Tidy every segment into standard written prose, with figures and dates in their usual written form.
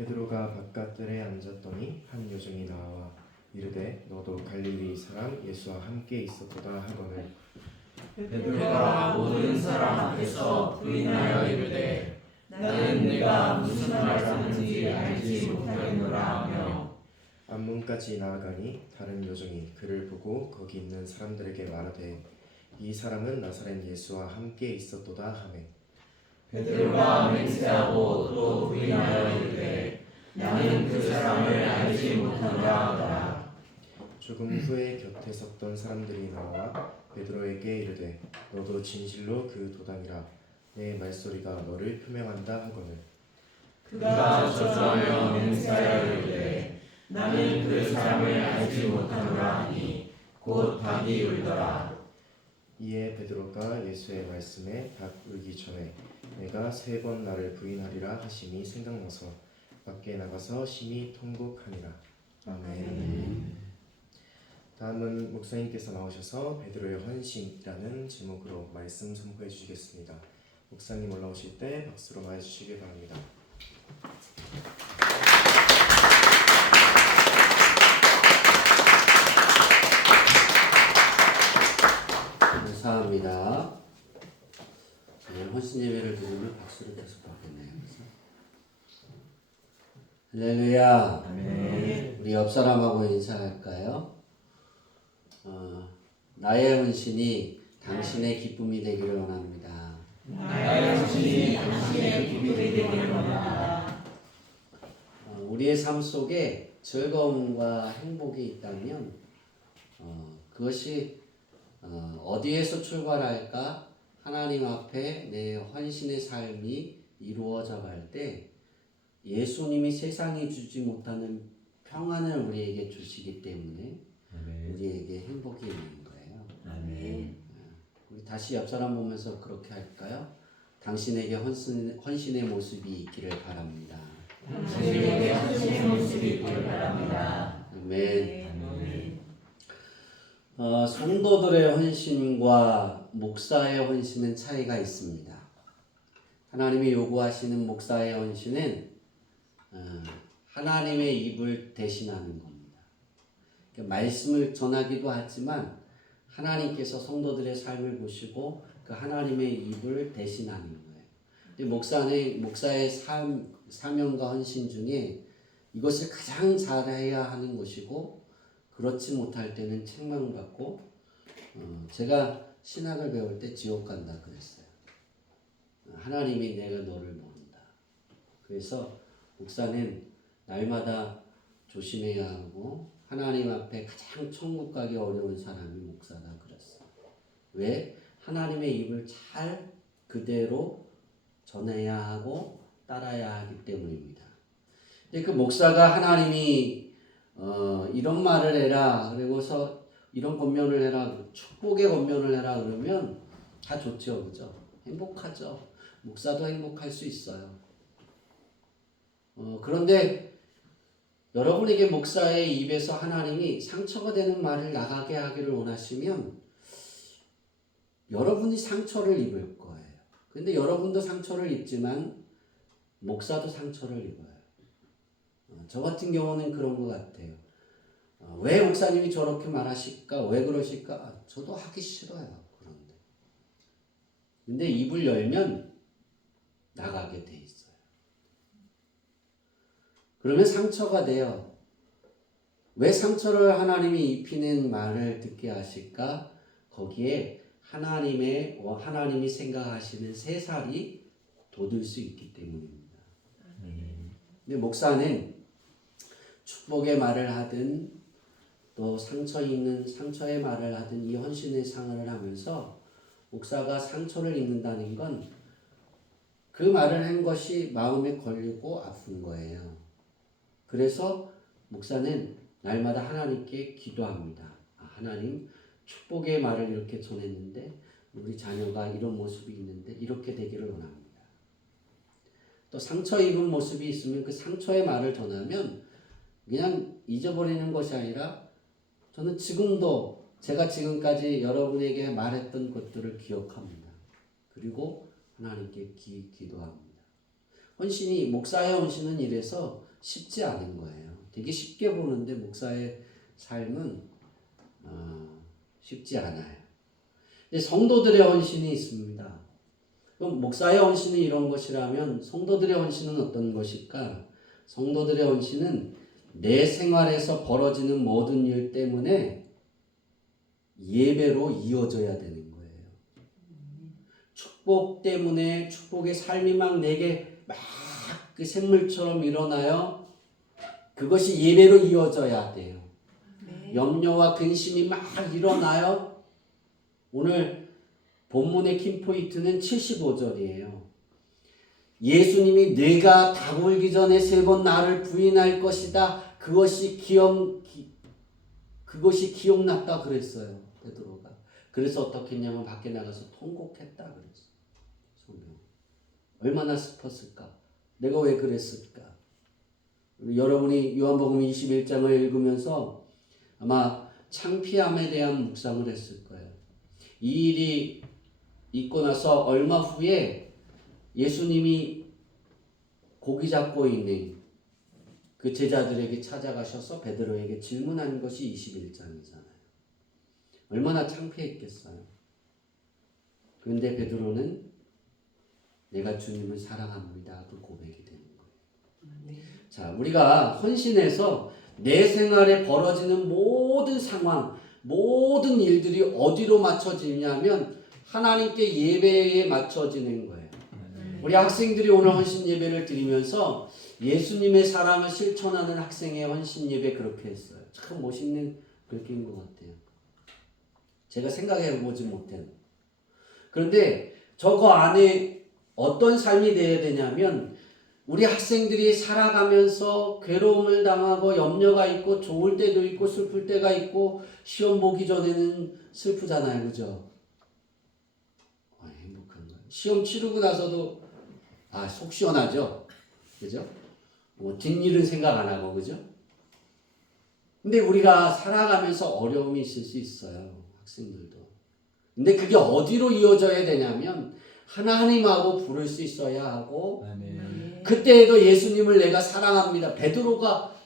베드로가 바깥들에 앉았더니 한 여종이 나와 이르되 너도 갈릴리 사람 예수와 함께 있었도다 하거늘 베드로가 모든 사람 앞에서 부인하여 이르되 나는 네가 무슨 말씀인지 알지 못하겠노라 하며 앞문까지 나아가니 다른 여종이 그를 보고 거기 있는 사람들에게 말하되 이 사람은 나사렛 예수와 함께 있었도다 하매 베드로가 맹세하고 또 부인하여 이르되 나는 그 사람을 알지 못하노라 하더라. 조금 후에 곁에 섰던 사람들이 나와 베드로에게 이르되 너도 진실로 그 도당이라 내 말소리가 너를 표명한다 하거늘 그가 저주하며 맹세하여 이르되 나는 그 사람을 알지 못하노라 하니 곧 닭이 울더라. 이에 베드로가 예수의 말씀에 닭 울기 전에 내가 3번 나를 부인하리라 하심이 생각나서 밖에 나가서 심히 통곡하니라. 아멘. 다음은 목사님께서 나오셔서 베드로의 헌신이라는 제목으로 말씀 선포해 주시겠습니다. 목사님 올라오실 때 박수로 맞아 주시기 바랍니다. 감사합니다. 헌신 예배를 드리면 박수를 계속 받겠네요. 할렐루야. 아멘. 우리 옆 사람하고 인사할까요? 나의 헌신이 당신의 기쁨이 되기를 원합니다. 나의 헌신이 당신의 기쁨이 되기를 원합니다. 우리의 삶 속에 즐거움과 행복이 있다면 그것이 어디에서 출발할까? 하나님 앞에 내 헌신의 삶이 이루어져 갈 때 예수님이 세상이 주지 못하는 평안을 우리에게 주시기 때문에 우리에게 행복이 있는 거예요. 아멘. 우리 다시 옆 사람 보면서 그렇게 할까요? 당신에게 헌신의 모습이 있기를 바랍니다. 당신에게 헌신의 모습이 있기를 바랍니다. 아멘. 아멘. 성도들의 헌신과 목사의 헌신은 차이가 있습니다. 하나님이 요구하시는 목사의 헌신은 하나님의 입을 대신하는 겁니다. 그러니까 말씀을 전하기도 하지만 하나님께서 성도들의 삶을 보시고 그 하나님의 입을 대신하는 거예요. 근데 목사의 사명과 헌신 중에 이것을 가장 잘해야 하는 것이고 그렇지 못할 때는 책망받고 제가 신학을 배울 때 지옥 간다 그랬어요. 하나님이 내가 너를 모른다. 그래서 목사는 날마다 조심해야 하고 하나님 앞에 가장 천국 가기 어려운 사람이 목사다 그랬어요. 왜? 하나님의 입을 잘 그대로 전해야 하고 따라야 하기 때문입니다. 근데 그 목사가 하나님이 이런 말을 해라 그리고서 이런 권면을 해라 축복의 권면을 해라 그러면 다 좋죠, 그죠? 행복하죠. 목사도 행복할 수 있어요. 그런데 여러분에게 목사의 입에서 하나님이 상처가 되는 말을 나가게 하기를 원하시면 여러분이 상처를 입을 거예요. 근데 여러분도 상처를 입지만 목사도 상처를 입어요. 저 같은 경우는 그런 것 같아요. 왜 목사님이 저렇게 말하실까? 왜 그러실까? 저도 하기 싫어요. 그런데. 근데 입을 열면 나가게 돼 있어요. 그러면 상처가 돼요. 왜 상처를 하나님이 입히는 말을 듣게 하실까? 거기에 하나님이 생각하시는 새살이 돋을 수 있기 때문입니다. 근데 목사는 축복의 말을 하든 또 상처의 말을 하든 이 헌신의 상을 하면서 목사가 상처를 입는다는 건 그 말을 한 것이 마음에 걸리고 아픈 거예요. 그래서 목사는 날마다 하나님께 기도합니다. 하나님, 축복의 말을 이렇게 전했는데 우리 자녀가 이런 모습이 있는데 이렇게 되기를 원합니다. 또 상처 입은 모습이 있으면 그 상처의 말을 전하면 그냥 잊어버리는 것이 아니라 저는 지금도 제가 지금까지 여러분에게 말했던 것들을 기억합니다. 그리고 하나님께 기도합니다. 헌신이 목사의 헌신은 이래서 쉽지 않은 거예요. 되게 쉽게 보는데 목사의 삶은 쉽지 않아요. 근데 성도들의 헌신이 있습니다. 그럼 목사의 헌신은 이런 것이라면 성도들의 헌신은 어떤 것일까? 성도들의 헌신은 내 생활에서 벌어지는 모든 일 때문에 예배로 이어져야 되는 거예요. 축복 때문에 축복의 삶이 막 내게 막 그 샘물처럼 일어나요. 그것이 예배로 이어져야 돼요. 염려와 근심이 막 일어나요. 오늘 본문의 킴포인트는 75절이에요. 예수님이 내가 다굴기 전에 3번 나를 부인할 것이다. 그것이 기억났다 그랬어요. 베드로가. 그래서 어떻게 했냐면 밖에 나가서 통곡했다 그랬어요. 성경. 얼마나 슬펐을까? 내가 왜 그랬을까? 여러분이 요한복음 21장을 읽으면서 아마 창피함에 대한 묵상을 했을 거예요. 이 일이 있고 나서 얼마 후에 예수님이 고기 잡고 있는 그 제자들에게 찾아가셔서 베드로에게 질문한 것이 21장이잖아요. 얼마나 창피했겠어요. 그런데 베드로는 내가 주님을 사랑합니다. 그 고백이 되는 거예요. 자, 우리가 헌신해서 내 생활에 벌어지는 모든 상황, 모든 일들이 어디로 맞춰지냐면 하나님께 예배에 맞춰지는 거예요. 우리 학생들이 오늘 헌신 예배를 드리면서 예수님의 사랑을 실천하는 학생의 헌신 예배 그렇게 했어요. 참 멋있는 그렇게인 것 같아요. 제가 생각해보지 못한. 그런데 저거 안에 어떤 삶이 되어야 되냐면 우리 학생들이 살아가면서 괴로움을 당하고 염려가 있고 좋을 때도 있고 슬플 때가 있고 시험 보기 전에는 슬프잖아요. 그죠? 행복한 거예요. 시험 치르고 나서도 속 시원하죠. 그죠? 뒷일은 생각 안 하고 그죠? 근데 우리가 살아가면서 어려움이 있을 수 있어요. 학생들도. 근데 그게 어디로 이어져야 되냐면 하나님하고 부를 수 있어야 하고 그때에도 예수님을 내가 사랑합니다. 베드로가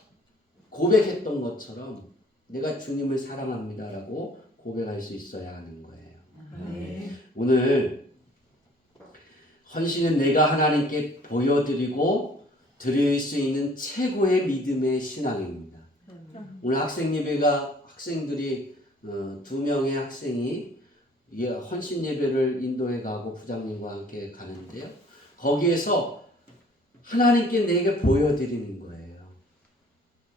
고백했던 것처럼 내가 주님을 사랑합니다라고 고백할 수 있어야 하는 거예요. 오늘 헌신은 내가 하나님께 보여드리고 드릴 수 있는 최고의 믿음의 신앙입니다. 오늘 학생 예배가 학생들이 2명의 학생이 헌신 예배를 인도해 가고 부장님과 함께 가는데요. 거기에서 하나님께 내게 보여드리는 거예요.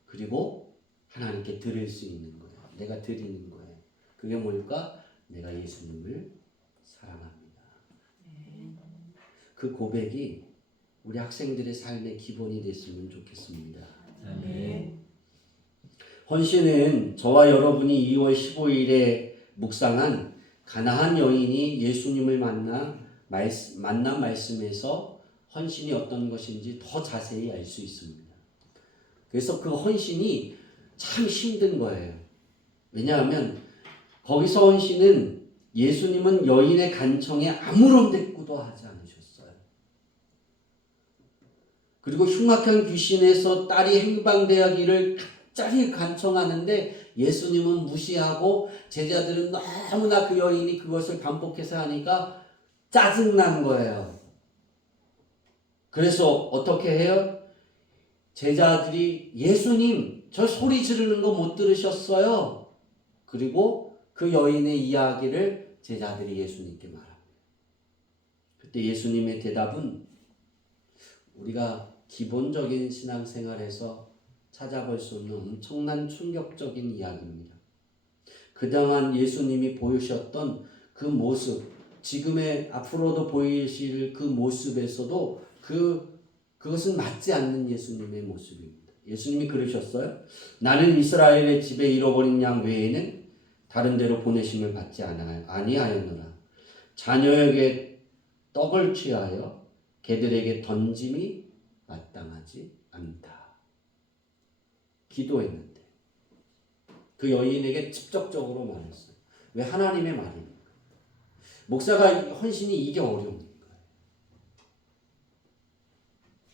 그리고 하나님께 드릴 수 있는 거예요. 내가 드리는 거예요. 그게 뭘까? 내가 예수님을 사랑합니다. 그 고백이 우리 학생들의 삶의 기본이 됐으면 좋겠습니다. 헌신은 저와 여러분이 2월 15일에 묵상한 가나안 여인이 예수님을 만난 말씀에서 헌신이 어떤 것인지 더 자세히 알 수 있습니다. 그래서 그 헌신이 참 힘든 거예요. 왜냐하면 거기서 헌신은 예수님은 여인의 간청에 아무런 대꾸도 하지 않으셨어요. 그리고 흉악한 귀신에서 딸이 행방되기를 갑자기 간청하는데 예수님은 무시하고 제자들은 너무나 그 여인이 그것을 반복해서 하니까 짜증난 거예요. 그래서 어떻게 해요? 제자들이 예수님 저 소리 지르는 거 못 들으셨어요? 그리고 그 여인의 이야기를 제자들이 예수님께 말합니다. 그때 예수님의 대답은 우리가 기본적인 신앙생활에서 찾아볼 수 없는 엄청난 충격적인 이야기입니다. 그동안 예수님이 보이셨던 그 모습, 지금의 앞으로도 보이실 그 모습에서도 그것은 맞지 않는 예수님의 모습입니다. 예수님이 그러셨어요. 나는 이스라엘의 집에 잃어버린 양 외에는 다른 데로 보내심을 받지 아니하였노라. 자녀에게 떡을 취하여 개들에게 던짐이 마땅하지 않다. 기도했는데 그 여인에게 직접적으로 말했어요. 왜? 하나님의 말이니까. 목사가 헌신이 이게 어려운 거예요.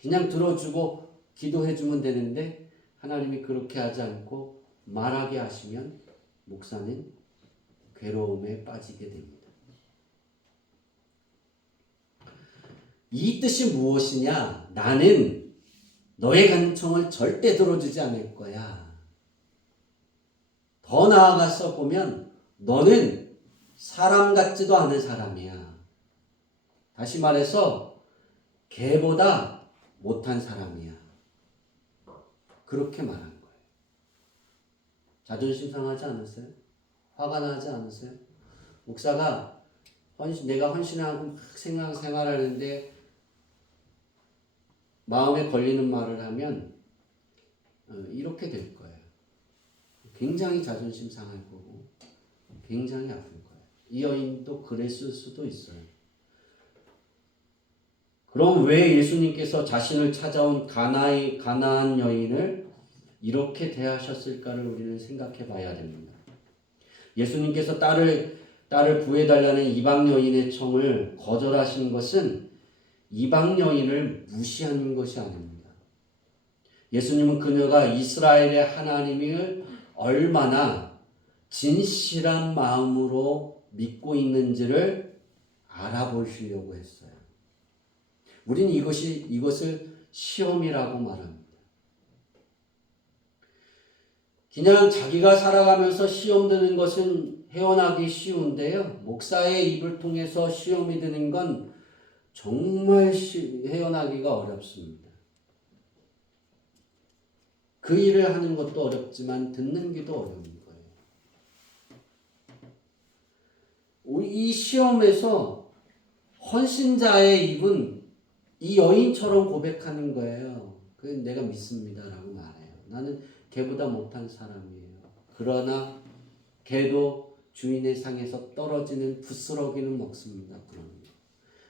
그냥 들어주고 기도해주면 되는데 하나님이 그렇게 하지 않고 말하게 하시면 목사는 괴로움에 빠지게 됩니다. 이 뜻이 무엇이냐? 나는 너의 간청을 절대 들어주지 않을 거야. 더 나아가서 보면 너는 사람 같지도 않은 사람이야. 다시 말해서 개보다 못한 사람이야. 그렇게 말한 거예요. 자존심 상하지 않으세요? 화가 나지 않으세요? 목사가 내가 헌신하고 막 생활하는데 마음에 걸리는 말을 하면 이렇게 될 거예요. 굉장히 자존심 상할 거고 굉장히 아플 거예요. 이 여인도 그랬을 수도 있어요. 그럼 왜 예수님께서 자신을 찾아온 가나안 여인을 이렇게 대하셨을까를 우리는 생각해 봐야 됩니다. 예수님께서 딸을 구해달라는 이방 여인의 청을 거절하신 것은 이방 여인을 무시하는 것이 아닙니다. 예수님은 그녀가 이스라엘의 하나님을 얼마나 진실한 마음으로 믿고 있는지를 알아보시려고 했어요. 우리는 이것을 시험이라고 말합니다. 그냥 자기가 살아가면서 시험 드는 것은 헤어나기 쉬운데요. 목사의 입을 통해서 시험이 드는 건 정말 헤어나기가 어렵습니다. 그 일을 하는 것도 어렵지만 듣는 게도 어려운 거예요. 이 시험에서 헌신자의 입은 이 여인처럼 고백하는 거예요. 내가 믿습니다라고 말해요. 나는 걔보다 못한 사람이에요. 그러나 걔도 주인의 상에서 떨어지는 부스러기는 먹습니다.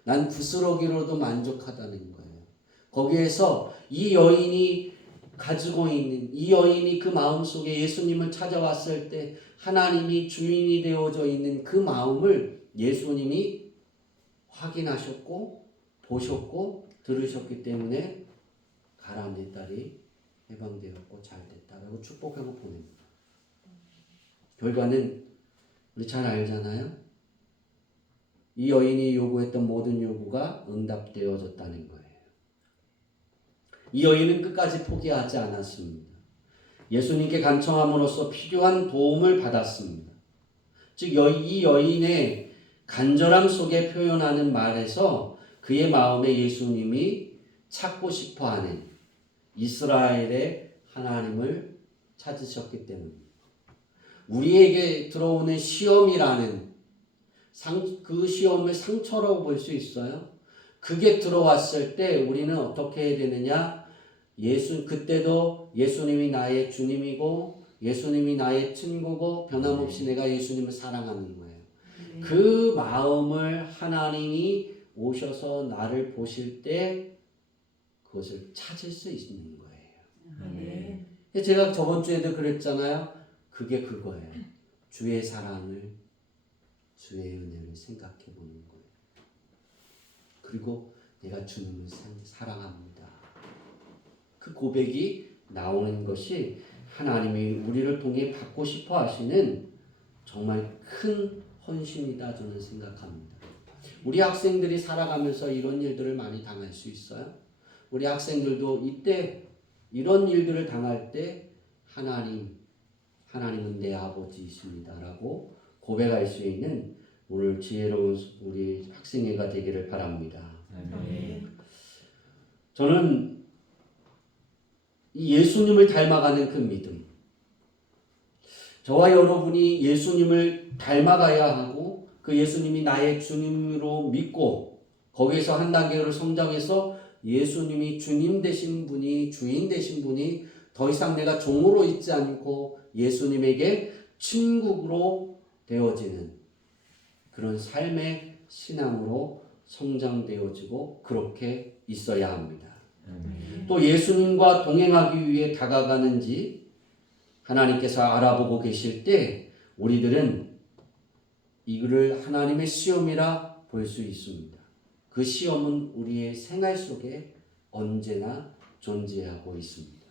난 부스러기로도 만족하다는 거예요. 거기에서 이 여인이 가지고 있는, 이 여인이 그 마음속에 예수님을 찾아왔을 때 하나님이 주인이 되어져 있는 그 마음을 예수님이 확인하셨고 보셨고 들으셨기 때문에 가라 내 딸이 해방되었고 잘됐다라고 축복하고 보냅니다. 결과는 우리 잘 알잖아요. 이 여인이 요구했던 모든 요구가 응답되어졌다는 거예요. 이 여인은 끝까지 포기하지 않았습니다. 예수님께 간청함으로써 필요한 도움을 받았습니다. 즉 이 여인의 간절함 속에 표현하는 말에서 그의 마음에 예수님이 찾고 싶어하는 이스라엘의 하나님을 찾으셨기 때문입니다. 우리에게 들어오는 시험이라는 그 시험을 상처라고 볼 수 있어요. 그게 들어왔을 때 우리는 어떻게 해야 되느냐? 그때도 예수님이 나의 주님이고 예수님이 나의 친구고 변함없이 내가 예수님을 사랑하는 거예요. 그 마음을 하나님이 오셔서 나를 보실 때 그것을 찾을 수 있는 거예요. 제가 저번 주에도 그랬잖아요. 그게 그거예요. 주의 사랑을, 주의 은혜를 생각해 보는 거예요. 그리고 내가 주님을 사랑합니다. 그 고백이 나오는 것이 하나님이 우리를 통해 받고 싶어 하시는 정말 큰 헌신이다 저는 생각합니다. 우리 학생들이 살아가면서 이런 일들을 많이 당할 수 있어요. 우리 학생들도 이때 이런 일들을 당할 때 하나님은 내 아버지이십니다라고 고백할 수 있는 오늘 지혜로운 우리 학생회가 되기를 바랍니다. 저는 이 예수님을 닮아가는 그 믿음, 저와 여러분이 예수님을 닮아가야 하고 그 예수님이 나의 주님으로 믿고 거기에서 한 단계로 성장해서 예수님이 주님 되신 분이, 주인 되신 분이 더 이상 내가 종으로 있지 않고 예수님에게 친구로 되어지는 그런 삶의 신앙으로 성장되어지고 그렇게 있어야 합니다. 또 예수님과 동행하기 위해 다가가는지 하나님께서 알아보고 계실 때 우리들은 이거를 하나님의 시험이라 볼 수 있습니다. 그 시험은 우리의 생활 속에 언제나 존재하고 있습니다.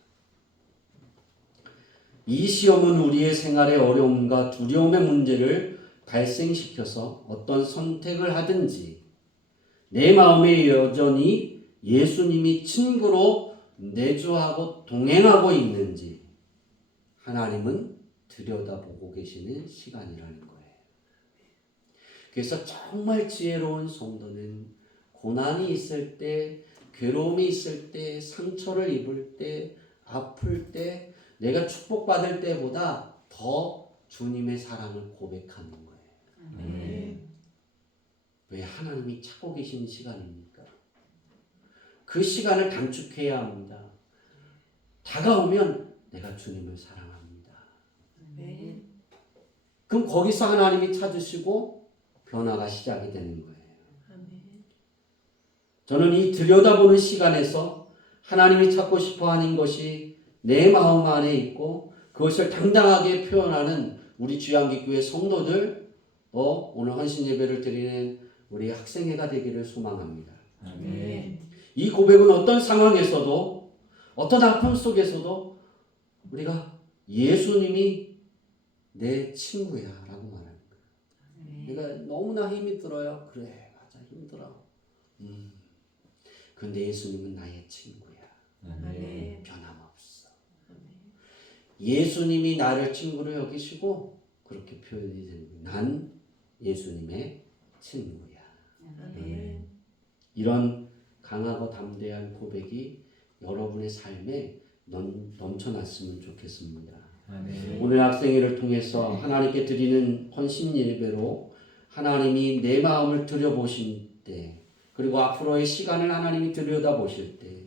이 시험은 우리의 생활의 어려움과 두려움의 문제를 발생시켜서 어떤 선택을 하든지 내 마음에 여전히 예수님이 친구로 내주하고 동행하고 있는지 하나님은 들여다보고 계시는 시간이라는 거예요. 그래서 정말 지혜로운 성도는 고난이 있을 때, 괴로움이 있을 때, 상처를 입을 때, 아플 때, 내가 축복받을 때보다 더 주님의 사랑을 고백하는 거예요. 아멘. 왜? 하나님이 찾고 계신 시간입니까? 그 시간을 단축해야 합니다. 다가오면 내가 주님을 사랑합니다. 아멘. 그럼 거기서 하나님이 찾으시고 변화가 시작이 되는 거예요. 아멘. 저는 이 들여다보는 시간에서 하나님이 찾고 싶어 하는 것이 내 마음 안에 있고 그것을 당당하게 표현하는 우리 주양기교회 성도들 또 오늘 헌신 예배를 드리는 우리 학생회가 되기를 소망합니다. 아멘. 이 고백은 어떤 상황에서도 어떤 아픔 속에서도 우리가 예수님이 내 친구야 라고 말하는 거예요. 내가 너무나 힘이 들어요. 그래 맞아 힘들어. 근데 예수님은 나의 친구야. 아멘. 변함없어. 예수님이 나를 친구로 여기시고 그렇게 표현이 되는 거예요. 난 예수님의 친구야. 아멘. 이런 강하고 담대한 고백이 여러분의 삶에 넘쳐났으면 좋겠습니다. 아멘. 오늘 학생회를 통해서 하나님께 드리는 헌신 예배로 하나님이 내 마음을 들여보실 때 그리고 앞으로의 시간을 하나님이 들여다보실 때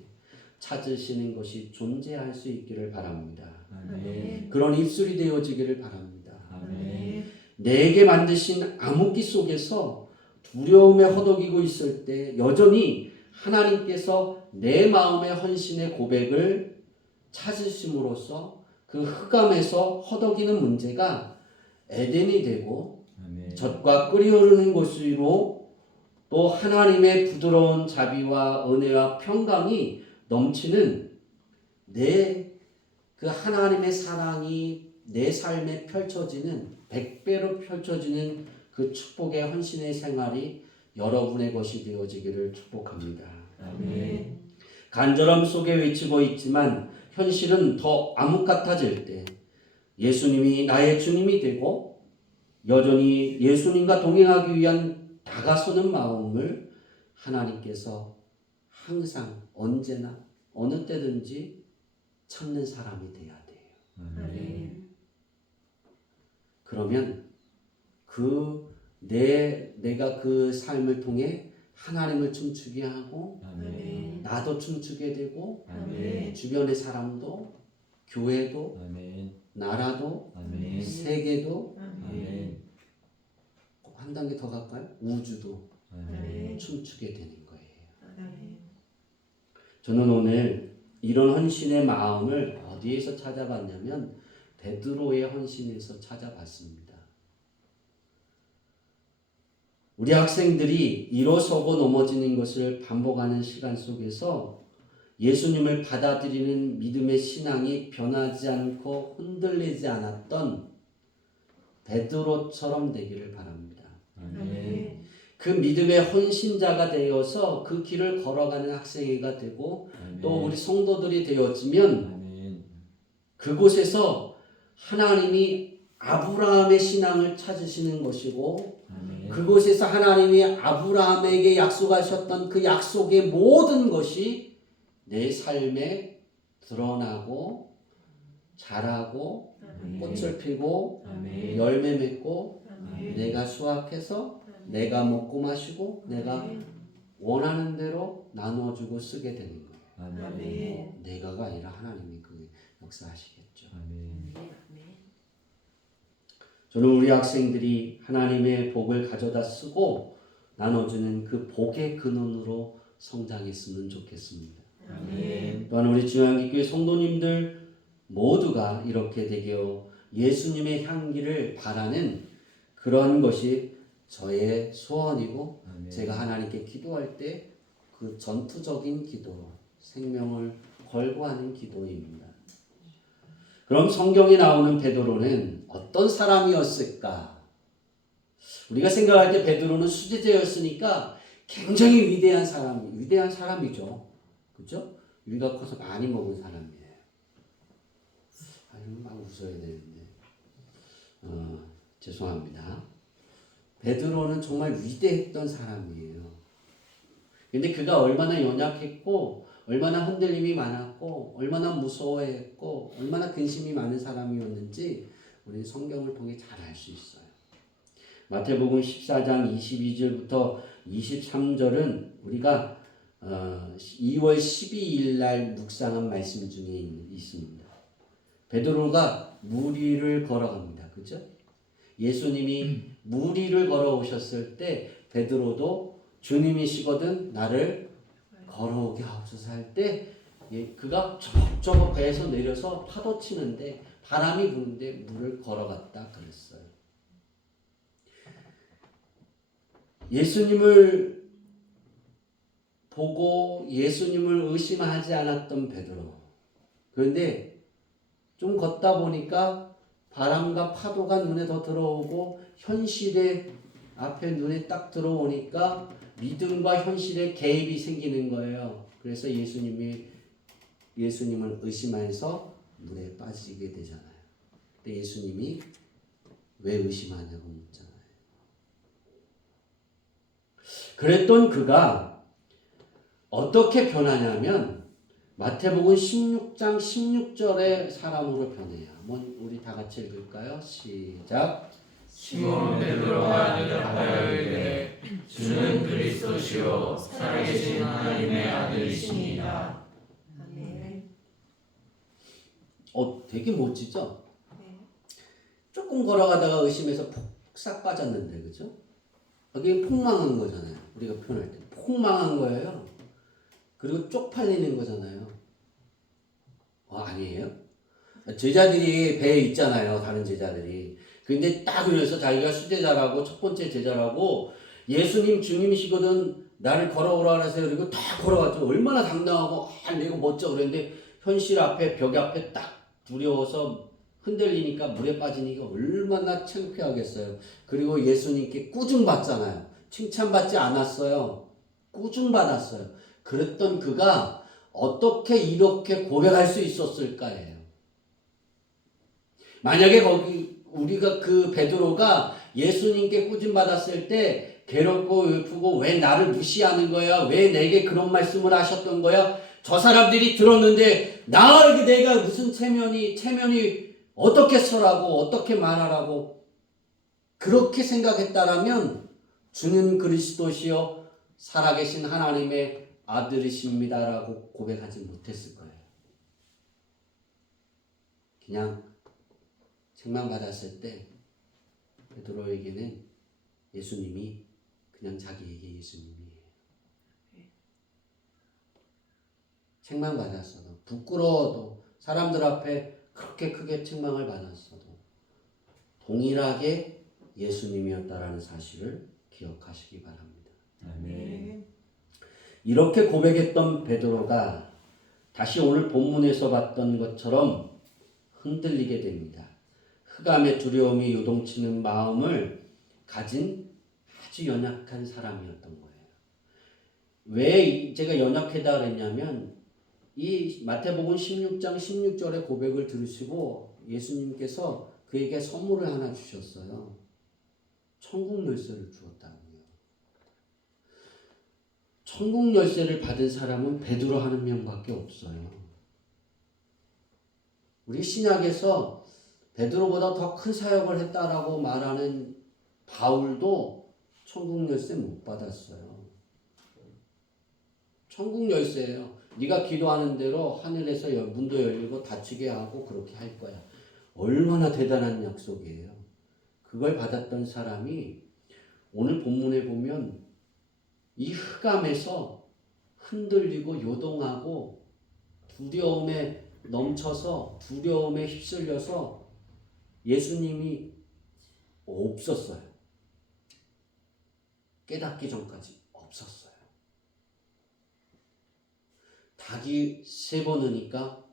찾으시는 것이 존재할 수 있기를 바랍니다. 아멘. 그런 입술이 되어지기를 바랍니다. 아멘. 내게 만드신 암흑기 속에서 두려움에 허덕이고 있을 때 여전히 하나님께서 내 마음의 헌신의 고백을 찾으심으로써 그 흑암에서 허덕이는 문제가 에덴이 되고 젖과 끓이 흐르는 곳으로 또 하나님의 부드러운 자비와 은혜와 평강이 넘치는 내 그 하나님의 사랑이 내 삶에 펼쳐지는 100배로 펼쳐지는 그 축복의 헌신의 생활이 여러분의 것이 되어지기를 축복합니다. 아멘. 간절함 속에 외치고 있지만 현실은 더 암흑 같아질 때 예수님이 나의 주님이 되고 여전히 예수님과 동행하기 위한 다가서는 마음을 하나님께서 항상 언제나 어느 때든지 찾는 사람이 돼야 돼요. 아멘. 그러면 내가 그 삶을 통해 하나님을 춤추게 하고 아멘. 나도 춤추게 되고 아멘. 주변의 사람도 교회도 나라도 아멘. 세계도 아멘. 한 단계 더 갈까요? 우주도 아멘. 춤추게 되는 거예요. 아멘. 저는 오늘 이런 헌신의 마음을 어디에서 찾아봤냐면 베드로의 헌신에서 찾아봤습니다. 우리 학생들이 일어서고 넘어지는 것을 반복하는 시간 속에서 예수님을 받아들이는 믿음의 신앙이 변하지 않고 흔들리지 않았던 베드로처럼 되기를 바랍니다. 아멘. 그 믿음의 헌신자가 되어서 그 길을 걸어가는 학생회가 되고 또 우리 성도들이 되어지면 그곳에서 하나님이 아브라함의 신앙을 찾으시는 것이고 그곳에서 하나님이 아브라함에게 약속하셨던 그 약속의 모든 것이 내 삶에 드러나고 자라고 꽃을 피고 열매 맺고 내가 수확해서 내가 먹고 마시고 내가 원하는 대로 나누어주고 쓰게 되는 거예요. 아멘. 내가가 아니라 하나님이 그 역사하시겠죠. 저는 우리 학생들이 하나님의 복을 가져다 쓰고 나눠주는 그 복의 근원으로 성장했으면 좋겠습니다. 아멘. 또한 우리 중앙기교회 성도님들 모두가 이렇게 되게 예수님의 향기를 바라는 그런 것이 저의 소원이고 제가 하나님께 기도할 때 그 전투적인 기도, 생명을 걸고 하는 기도입니다. 그럼 성경에 나오는 베드로는 어떤 사람이었을까? 우리가 생각할 때 베드로는 수제자였으니까 굉장히 위대한 사람이죠. 그렇죠? 위가 커서 많이 먹은 사람이에요. 아유, 막 웃어야 되는데. 죄송합니다. 베드로는 정말 위대했던 사람이에요. 근데 그가 얼마나 연약했고, 얼마나 흔들림이 많았고, 얼마나 무서워했고, 얼마나 근심이 많은 사람이었는지 우리는 성경을 통해 잘 알 수 있어요. 마태복음 14장 22절부터 23절은 우리가 2월 12일 날 묵상한 말씀 중에 있습니다. 베드로가 무리를 걸어갑니다. 그죠? 예수님이 무리를 걸어오셨을 때 베드로도 주님이시거든 나를 걸어오게 하옵소서 할 때 그가 저거 배에서 내려서 파도 치는데 바람이 부는데 물을 걸어갔다 그랬어요. 예수님을 보고 예수님을 의심하지 않았던 베드로. 그런데 좀 걷다 보니까 바람과 파도가 눈에 더 들어오고 현실의 앞에 눈에 딱 들어오니까 믿음과 현실의 개입이 생기는 거예요. 그래서 예수님을 의심해서 물에 빠지게 되잖아요. 근데 예수님이 왜 의심하냐고 묻잖아요. 그랬던 그가 어떻게 변하냐면 마태복음 16장 16절의 사람으로 변해요. 한번 우리 다 같이 읽을까요? 시작. 시몬 베드로가 대답하여 이르되 주는 그리스도시요 살아계신 하나님의 아들이시니이다. 아멘. 되게 멋지죠? 네. 조금 걸어가다가 의심해서 푹 빠졌는데, 그죠? 이게 폭망한 거잖아요. 우리가 표현할 때 폭망한 거예요. 그리고 쪽팔리는 거잖아요. 아니에요? 제자들이 배에 있잖아요. 다른 제자들이. 근데 딱 그래서 자기가 수제자라고 첫 번째 제자라고 예수님 주님이시거든 나를 걸어오라 하세요. 그리고 다 걸어갔죠. 얼마나 당당하고 내가 멋져 그랬는데 현실 앞에 벽 앞에 딱 두려워서 흔들리니까 물에 빠지니까 얼마나 창피하겠어요. 그리고 예수님께 꾸중받잖아요. 칭찬받지 않았어요. 꾸중받았어요. 그랬던 그가 어떻게 이렇게 고백할 수 있었을까예요. 만약에 우리가 그 베드로가 예수님께 꾸중받았을 때 괴롭고 슬프고 왜 나를 무시하는 거야? 왜 내게 그런 말씀을 하셨던 거야? 저 사람들이 들었는데 나에게 내가 무슨 체면이 어떻게 서라고 어떻게 말하라고 그렇게 생각했다라면 주는 그리스도시요 살아계신 하나님의 아들이십니다라고 고백하지 못했을 거예요. 그냥 책망 받았을 때 베드로에게는 예수님이 그냥 자기에게 예수님이에요. 책망 받았어도 부끄러워도 사람들 앞에 그렇게 크게 책망을 받았어도 동일하게 예수님이었다라는 사실을 기억하시기 바랍니다. 아멘. 이렇게 고백했던 베드로가 다시 오늘 본문에서 봤던 것처럼 흔들리게 됩니다. 흑암의 두려움이 요동치는 마음을 가진 아주 연약한 사람이었던 거예요. 왜 제가 연약하다 그랬냐면 이 마태복음 16장 16절의 고백을 들으시고 예수님께서 그에게 선물을 하나 주셨어요. 천국 열쇠를 주었다고요. 천국 열쇠를 받은 사람은 베드로 한 명밖에 없어요. 우리 신약에서 베드로보다 더 큰 사역을 했다라고 말하는 바울도 천국 열쇠 못 받았어요. 천국 열쇠예요. 네가 기도하는 대로 하늘에서 문도 열리고 닫히게 하고 그렇게 할 거야. 얼마나 대단한 약속이에요. 그걸 받았던 사람이 오늘 본문에 보면 이 흑암에서 흔들리고 요동하고 두려움에 넘쳐서 두려움에 휩쓸려서 예수님이 없었어요. 깨닫기 전까지 없었어요. 닭이 3번 으니까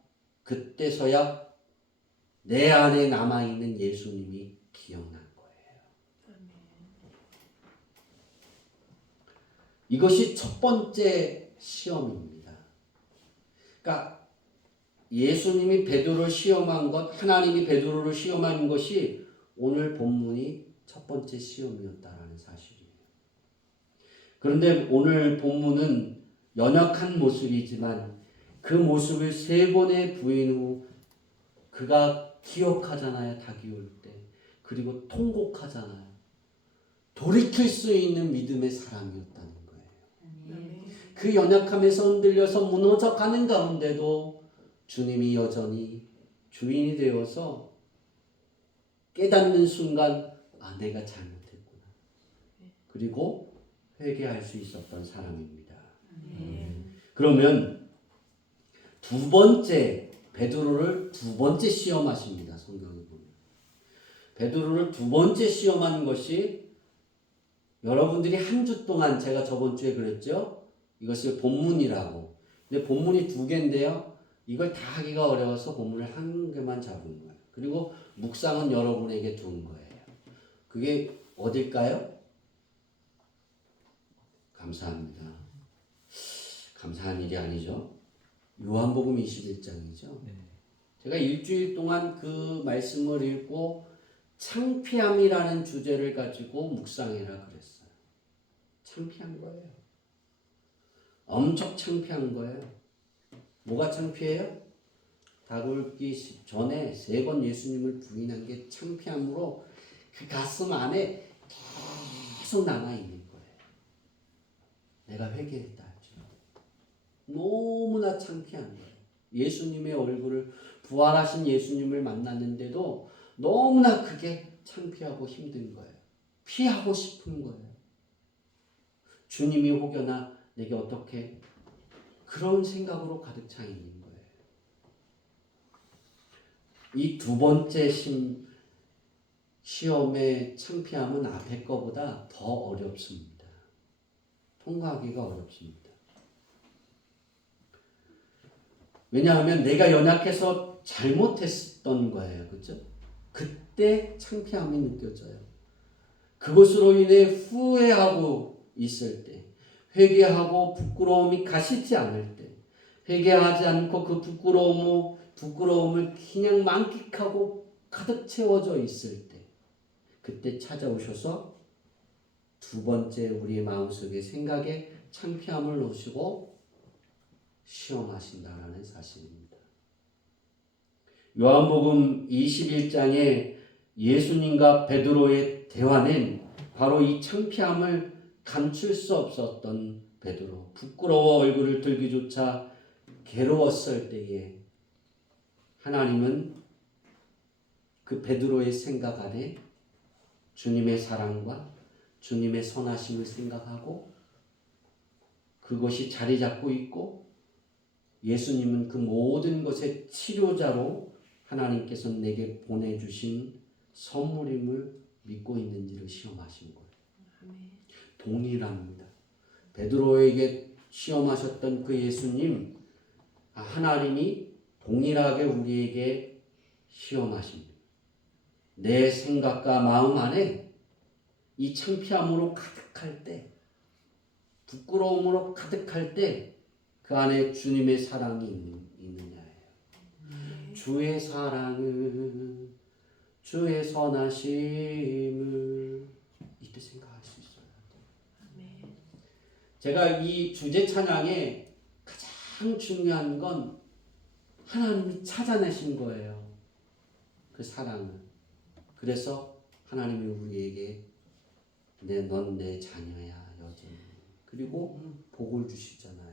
그때서야 내 안에 남아있는 예수님이 기억난 거예요. 이것이 첫 번째 시험입니다. 그러니까 예수님이 베드로를 시험한 것, 하나님이 베드로를 시험한 것이 오늘 본문이 첫 번째 시험이었다라는 사실이에요. 그런데 오늘 본문은 연약한 모습이지만 그 모습을 3번의 부인 후 그가 기억하잖아요. 닭이 올 때. 그리고 통곡하잖아요. 돌이킬 수 있는 믿음의 사람이었다는 거예요. 그 연약함에서 흔들려서 무너져 가는 가운데도 주님이 여전히 주인이 되어서 깨닫는 순간 내가 잘못했구나. 그리고 회개할 수 있었던 사람입니다. 그러면 두 번째 베드로를 두 번째 시험하십니다. 성경에 보면 베드로를 두 번째 시험한 것이 여러분들이 한 주 동안 제가 저번 주에 그랬죠. 이것을 본문이라고. 근데 본문이 2개인데요. 이걸 다 하기가 어려워서 본문을 1개만 잡은 거예요. 그리고 묵상은 여러분에게 둔 거예요. 그게 어딜까요? 감사합니다. 감사한 일이 아니죠. 요한복음 21장이죠. 제가 일주일 동안 그 말씀을 읽고 창피함이라는 주제를 가지고 묵상해라 그랬어요. 창피한 거예요. 엄청 창피한 거예요. 뭐가 창피해요? 닭울기 전에 3번 예수님을 부인한 게 창피함으로 그 가슴 안에 계속 남아있는 거예요. 내가 회개했다 하죠. 너무나 창피한 거예요. 예수님의 얼굴을, 부활하신 예수님을 만났는데도 너무나 그게 창피하고 힘든 거예요. 피하고 싶은 거예요. 주님이 혹여나 내게 어떻게, 그런 생각으로 가득 차 있는 거예요. 이 두 번째 시험의 창피함은 앞에 거보다 더 어렵습니다. 통과하기가 어렵습니다. 왜냐하면 내가 연약해서 잘못했던 거예요. 그렇죠? 그때 창피함이 느껴져요. 그것으로 인해 후회하고 있을 때, 회개하고 부끄러움이 가시지 않을 때, 회개하지 않고 그 부끄러움을 그냥 만끽하고 가득 채워져 있을 때, 그때 찾아오셔서 두 번째 우리의 마음속에 생각에 창피함을 놓으시고 시험하신다라는 사실입니다. 요한복음 21장에 예수님과 베드로의 대화는 바로 이 창피함을 감출 수 없었던 베드로, 부끄러워 얼굴을 들기조차 괴로웠을 때에 하나님은 그 베드로의 생각 안에 주님의 사랑과 주님의 선하심을 생각하고 그것이 자리 잡고 있고 예수님은 그 모든 것의 치료자로 하나님께서 내게 보내주신 선물임을 믿고 있는지를 시험하신 거예요. 동일합니다. 베드로에게 시험하셨던 그 예수님, 하나님이 동일하게 우리에게 시험하십니다. 내 생각과 마음 안에 이 창피함으로 가득할 때, 부끄러움으로 가득할 때 그 안에 주님의 사랑이 있느냐예요. 주의 사랑은 주의 선하심을 이때 생각할 수 있어요. 제가 이 주제 찬양에 가장 중요한 건 하나님이 찾아내신 거예요. 그 사랑을. 그래서 하나님이 우리에게 넌 내 자녀야 여전히. 그리고 복을 주시잖아요.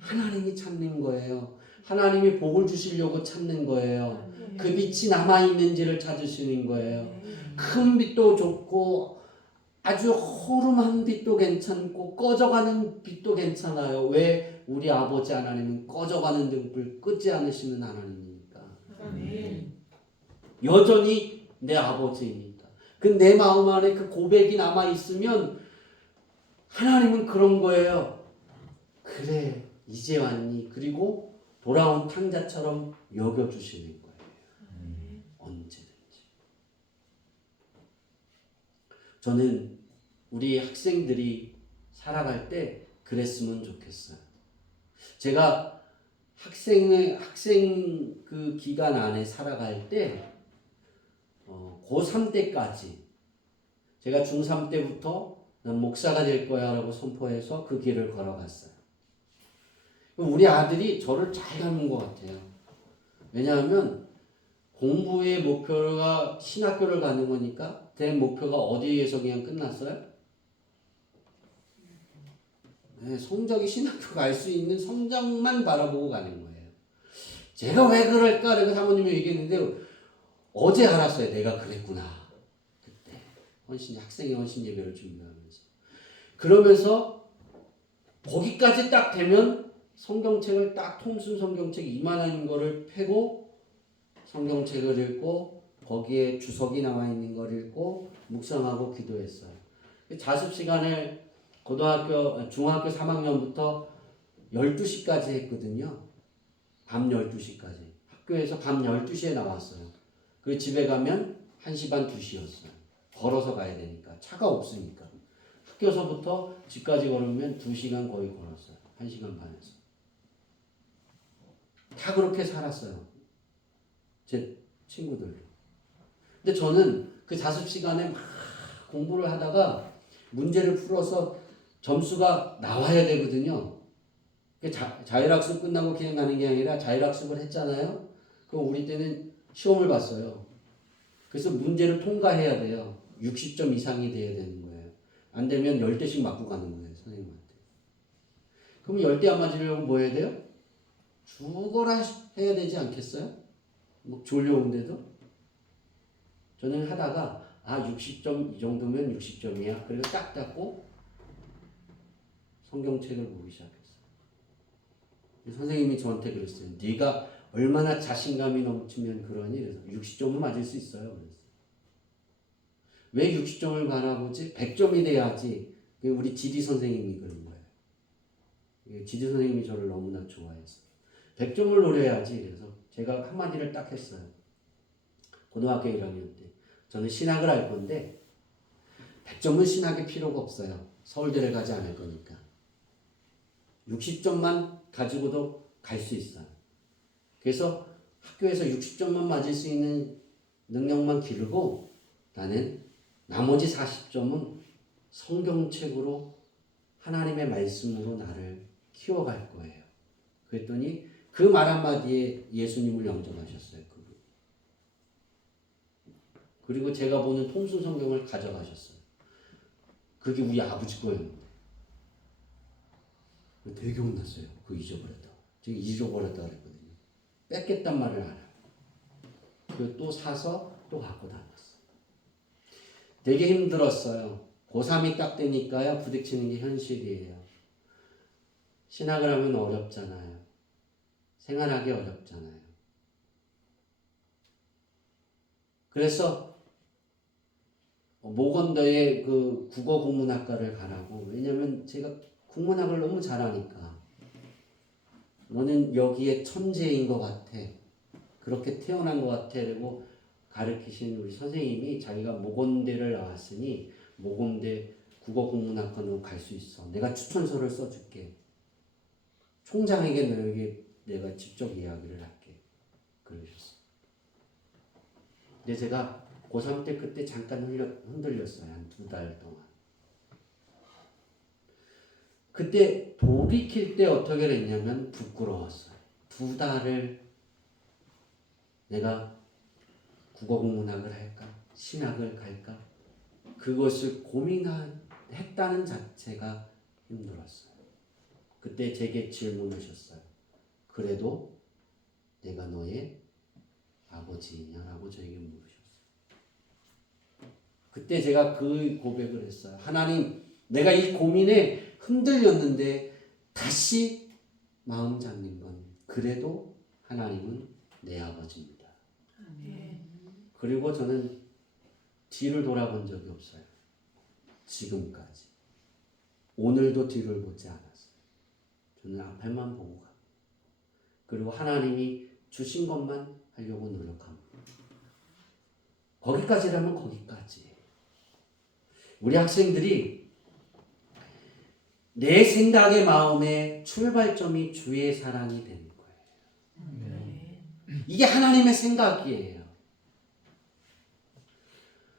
하나님이 찾는 거예요. 하나님이 복을 주시려고 찾는 거예요. 그 빛이 남아있는지를 찾으시는 거예요. 큰 빛도 좋고 아주 허름한 빛도 괜찮고 꺼져가는 빛도 괜찮아요. 왜? 우리 아버지 하나님은 꺼져가는 등불 끄지 않으시는 하나님이니까. 여전히 내 아버지입니다. 그 내 마음 안에 그 고백이 남아있으면 하나님은 그런 거예요. 그래, 이제 왔니? 그리고 돌아온 탕자처럼 여겨주시는 거예요. 언제든지. 저는 우리 학생들이 살아갈 때 그랬으면 좋겠어요. 제가 학생 그 기간 안에 살아갈 때 고3 때까지 제가 중3 때부터 난 목사가 될 거야 라고 선포해서 그 길을 걸어갔어요. 우리 아들이 저를 잘 닮은 것 같아요. 왜냐하면 공부의 목표가 신학교를 가는 거니까 제 목표가 어디에서 그냥 끝났어요? 네, 성적이 신학교 갈 수 있는 성적만 바라보고 가는 거예요. 제가 왜 그럴까? 내가 사모님이 얘기했는데 어제 알았어요. 내가 그랬구나. 그때 학생의 헌신 예배를 준비하면서 그러면서 거기까지 딱 되면 성경책을 딱 통순 성경책 이만한 거를 펴고 성경책을 읽고 거기에 주석이 나와 있는 걸 읽고 묵상하고 기도했어요. 자습 시간을 중학교 3학년부터 12시까지 했거든요. 밤 12시까지. 학교에서 밤 12시에 나왔어요. 그리고 집에 가면 1시 반, 2시였어요. 걸어서 가야 되니까. 차가 없으니까. 학교서부터 집까지 걸으면 2시간 거의 걸었어요. 1시간 반에서. 다 그렇게 살았어요. 제 친구들도. 근데 저는 그 자습 시간에 막 공부를 하다가 문제를 풀어서 점수가 나와야 되거든요. 자율학습 끝나고 그냥 가는 게 아니라 자율학습을 했잖아요. 그럼 우리 때는 시험을 봤어요. 그래서 문제를 통과해야 돼요. 60점 이상이 돼야 되는 거예요. 안 되면 10대씩 맞고 가는 거예요. 선생님한테. 그럼 10대 안 맞으려면 뭐 해야 돼요? 죽어라 해야 되지 않겠어요? 뭐 졸려온데도? 저는 하다가 60점 이 정도면 60점이야. 그리고 딱 닫고 성경책을 보기 시작했어요. 선생님이 저한테 그랬어요. 네가 얼마나 자신감이 넘치면 그러니? 그래서 60점은 맞을 수 있어요. 그랬어요. 왜 60점을 바라보지? 100점이 돼야지. 우리 지리 선생님이 그런 거예요. 지리 선생님이 저를 너무나 좋아해서 100점을 노려야지. 그래서 제가 한마디를 딱 했어요. 고등학교 1학년 때. 저는 신학을 할 건데 100점은 신학이 필요가 없어요. 서울대를 가지 않을 거니까. 60점만 가지고도 갈 수 있어요. 그래서 학교에서 60점만 맞을 수 있는 능력만 기르고 나는 나머지 40점은 성경책으로 하나님의 말씀으로 나를 키워갈 거예요. 그랬더니 그 말 한마디에 예수님을 영접하셨어요. 그분. 그리고 제가 보는 통순 성경을 가져가셨어요. 그게 우리 아버지 거였는데. 되게 혼났어요. 그거 잊어버렸다. 제가 잊어버렸다 그랬거든요. 뺏겠단 말을 알아요. 그리고 또 사서 또 갖고 다녔어요. 되게 힘들었어요. 고3이 딱 되니까요. 부딪히는 게 현실이에요. 신학을 하면 어렵잖아요. 생활하기 어렵잖아요. 그래서 모건더의 그 국어 국문학과를 가라고. 왜냐면 제가 국문학을 너무 잘하니까. 너는 여기에 천재인 것 같아. 그렇게 태어난 것 같아. 그리고 가르치신 우리 선생님이 자기가 모건대를 나왔으니 모건대 국어국문학과로 갈 수 있어. 내가 추천서를 써줄게. 총장에게 너에게 내가 직접 이야기를 할게. 그러셨어. 근데 제가 고3 때 그때 잠깐 흔들렸어요. 한 2달 동안. 그때 돌이킬 때 어떻게 됐냐면 부끄러웠어요. 2달을 내가 국어국문학을 할까? 신학을 갈까? 그것을 고민했다는 자체가 힘들었어요. 그때 제게 질문하셨어요. 그래도 내가 너의 아버지이냐? 라고 저에게 물으셨어요. 그때 제가 그 고백을 했어요. 하나님, 내가 이 고민에 흔들렸는데 다시 마음 잡는 건 그래도 하나님은 내 아버지입니다. 그리고 저는 뒤를 돌아본 적이 없어요. 지금까지. 오늘도 뒤를 보지 않았어요. 저는 앞에만 보고 가. 그리고 하나님이 주신 것만 하려고 노력합니다. 거기까지라면 거기까지. 우리 학생들이 내 생각의 마음의 출발점이 주의 사랑이 되는 거예요. 이게 하나님의 생각이에요.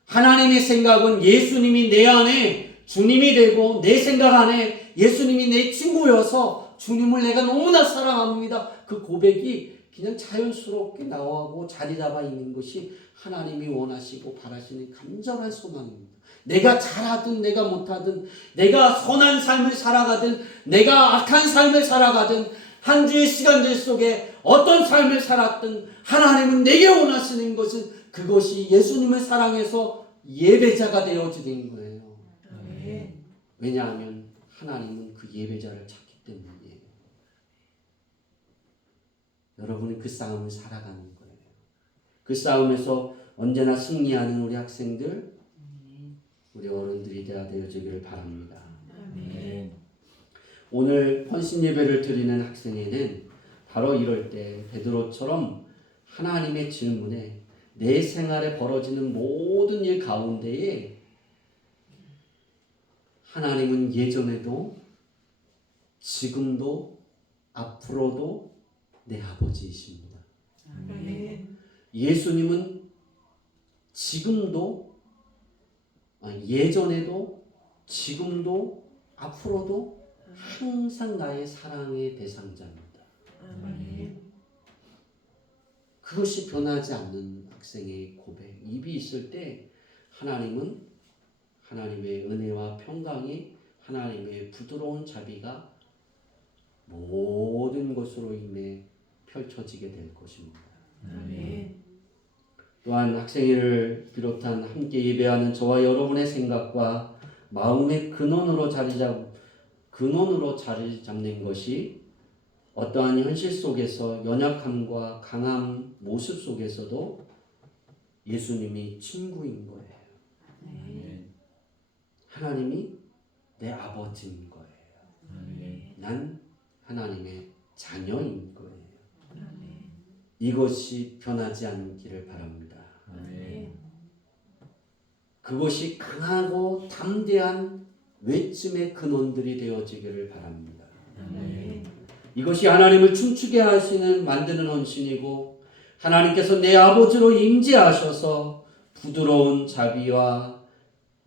하나님의 생각은 예수님이 내 안에 주님이 되고 내 생각 안에 예수님이 내 친구여서 주님을 내가 너무나 사랑합니다. 그 고백이 그냥 자연스럽게 나오고 자리 잡아 있는 것이 하나님이 원하시고 바라시는 간절한 소망입니다. 내가 잘하든 내가 못하든 내가 선한 삶을 살아가든 내가 악한 삶을 살아가든 한 주의 시간들 속에 어떤 삶을 살았든 하나님은 내게 원하시는 것은 그것이 예수님을 사랑해서 예배자가 되어지는 거예요. 왜냐하면 하나님은 그 예배자를 찾기 때문이에요. 여러분은 그 싸움을 살아가는 거예요. 그 싸움에서 언제나 승리하는 우리 학생들, 우리 어른들이 되어지기를 바랍니다. 오늘 헌신 예배를 드리는 학생에는 바로 이럴 때 베드로처럼 하나님의 질문에 내 생활에 벌어지는 모든 일 가운데에 하나님은 예전에도 지금도 앞으로도 내 아버지이십니다. 예수님은 지금도 예전에도 지금도 앞으로도 항상 나의 사랑의 대상자입니다. 그것이 변하지 않는 학생의 고백, 입이 있을 때 하나님은 하나님의 은혜와 평강이 하나님의 부드러운 자비가 모든 것으로 인해 펼쳐지게 될 것입니다. 또한 학생회를 비롯한 함께 예배하는 저와 여러분의 생각과 마음의 근원으로 자리 잡는 것이 어떠한 현실 속에서 연약함과 강한 모습 속에서도 예수님이 친구인 거예요. 하나님이 내 아버지인 거예요. 난 하나님의 자녀인 거예요. 이것이 변하지 않기를 바랍니다. 그것이 강하고 담대한 외침의 근원들이 되어지기를 바랍니다. 이것이 하나님을 춤추게 하시는 만드는 헌신이고 하나님께서 내 아버지로 임재하셔서 부드러운 자비와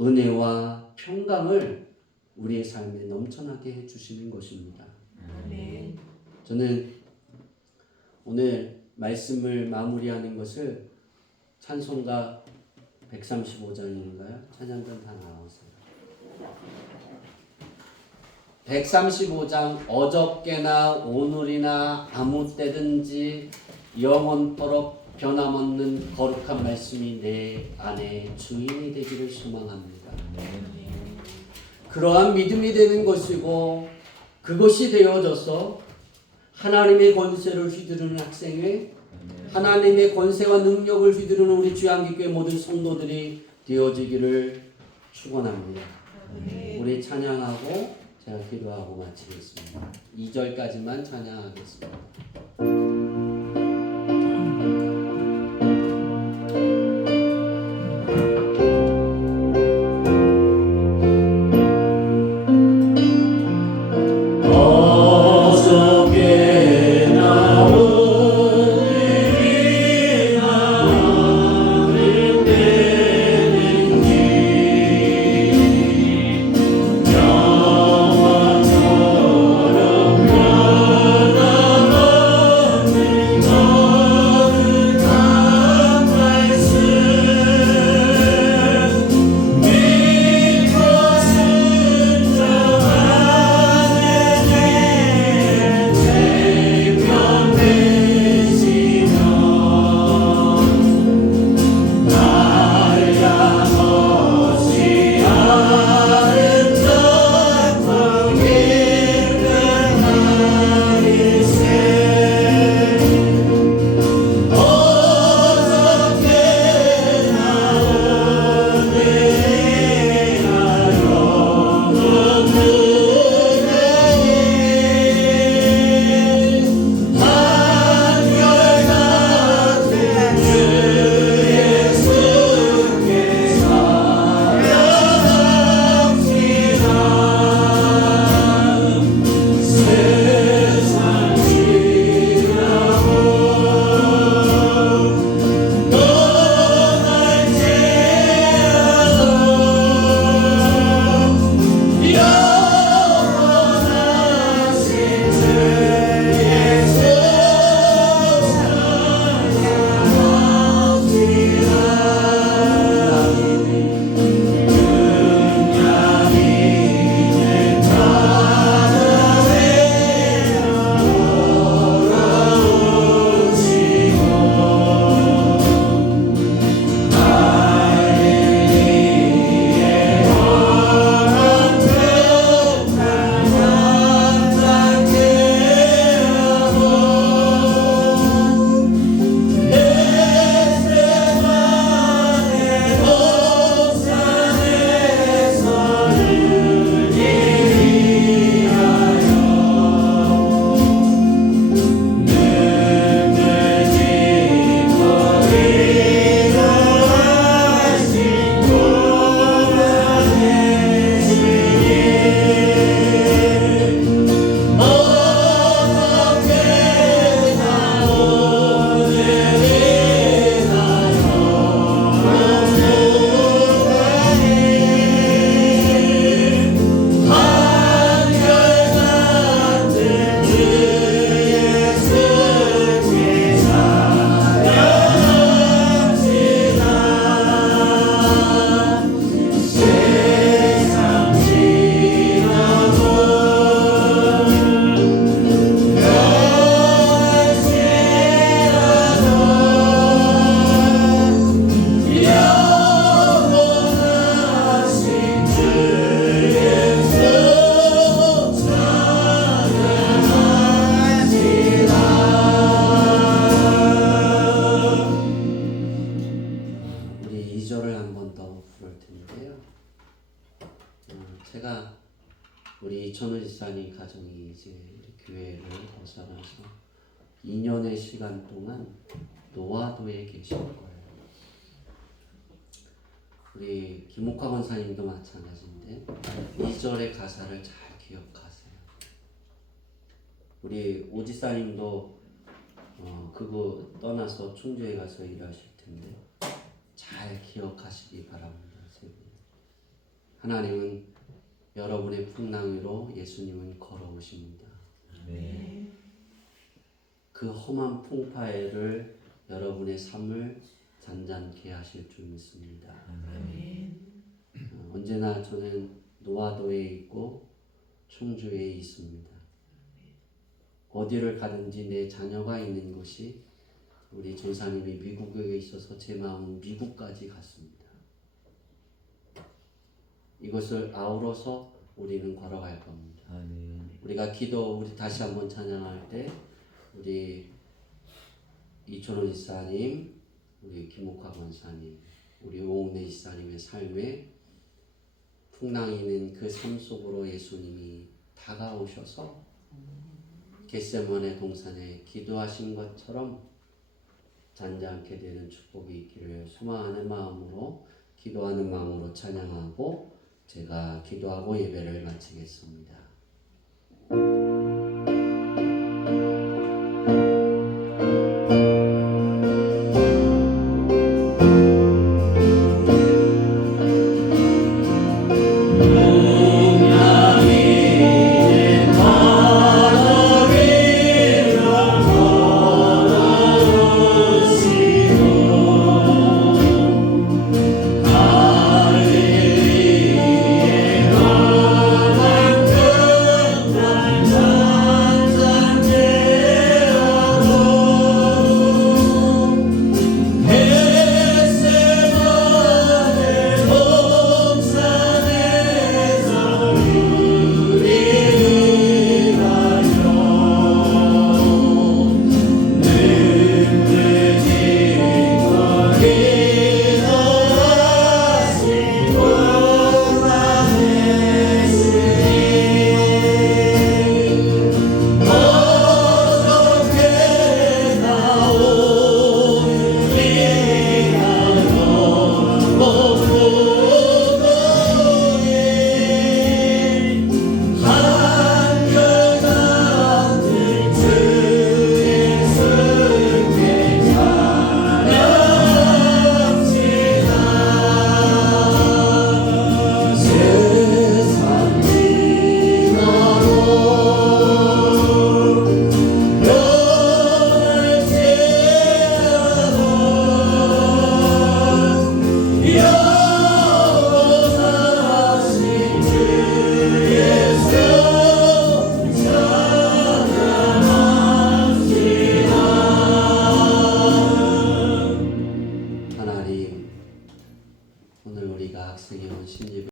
은혜와 평강을 우리의 삶에 넘쳐나게 해주시는 것입니다. 저는 오늘 말씀을 마무리하는 것을 찬송가 135장인가요? 찬양단 다 나오세요. 135장 어저께나 오늘이나 아무 때든지 영원토록 변함없는 거룩한 말씀이 내 안에 주인이 되기를 소망합니다. 그러한 믿음이 되는 것이고 그것이 되어져서 하나님의 권세를 휘두르는 학생회, 하나님의 권세와 능력을 휘두르는 우리 주양기교회 모든 성도들이 되어지기를 축원합니다. 우리 찬양하고 제가 기도하고 마치겠습니다. 2절까지만 찬양하겠습니다. 제가 우리 이천우 지사님 가정이 이제 우리 교회를 벗어나서 2년의 시간 동안 노화도에 계실 거예요. 우리 김옥화 권사님도 마찬가지인데 2절의 가사를 잘 기억하세요. 우리 오지사님도 그거 떠나서 충주에 가서 일하실 텐데 잘 기억하시기 바랍니다. 세 분. 하나님은 여러분의 풍랑 위로 예수님은 걸어오십니다. 그 험한 풍파에를 여러분의 삶을 잔잔케 하실 줄 믿습니다. 언제나 저는 노화도에 있고 충주에 있습니다. 어디를 가든지 내 자녀가 있는 곳이 우리 전사님이 미국에 있어서 제 마음은 미국까지 갔습니다. 이것을 아우러서 우리는 걸어갈 겁니다. 우리가 우리 다시 한번 찬양할 때 우리 이천호 지사님, 우리 김옥화 권사님, 우리 오은혜 지사님의 삶에 풍랑이 있는 그 삶 속으로 예수님이 다가오셔서 겟세마네 동산에 기도하신 것처럼 잔잔케 되는 축복이 있기를 소망하는 마음으로 기도하는 마음으로 찬양하고 제가 기도하고 예배를 마치겠습니다.